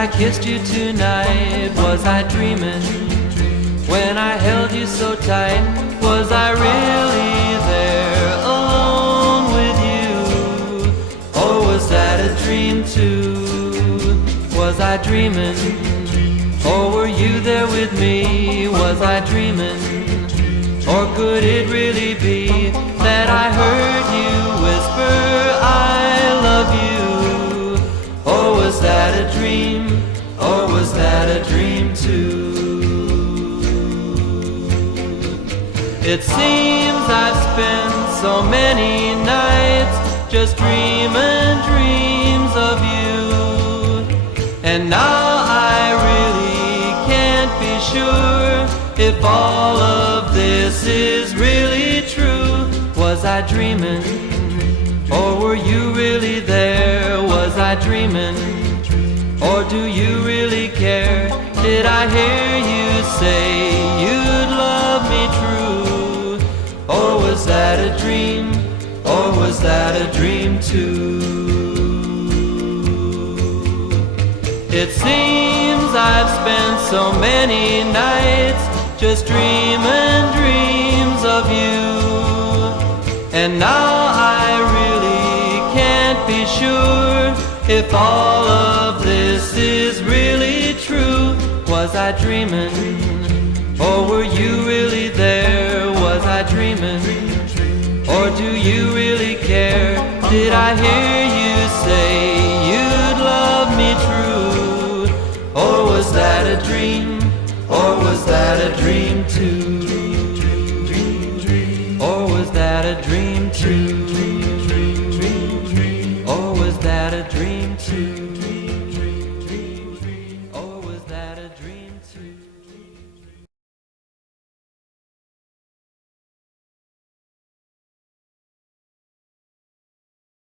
I kissed you tonight, was I dreaming? When I held you so tight, was I really there alone with you? Or was that a dream too? Was I dreaming? Or were you there with me? Was I dreaming? Or could it really be that I heard you whisper, I love you? Or was that a dream? Or was that a dream too? It seems I've spent so many nights just dreaming dreams of you, and now I really can't be sure if all of this is really true. Was I dreaming? Or were you really there? Was I dreaming? Or do you really care? Did I hear you say you'd love me true? Or was that a dream? Or was that a dream too? It seems I've spent so many nights just dreaming dreams of you, and now I really can't be sure if all of this is really true. Was I dreaming? Or were you really there? Was I dreaming? Or do you really care? Did I hear you say you'd love me true? Or was that a dream? Or was that a dream too? Or was that a dream too?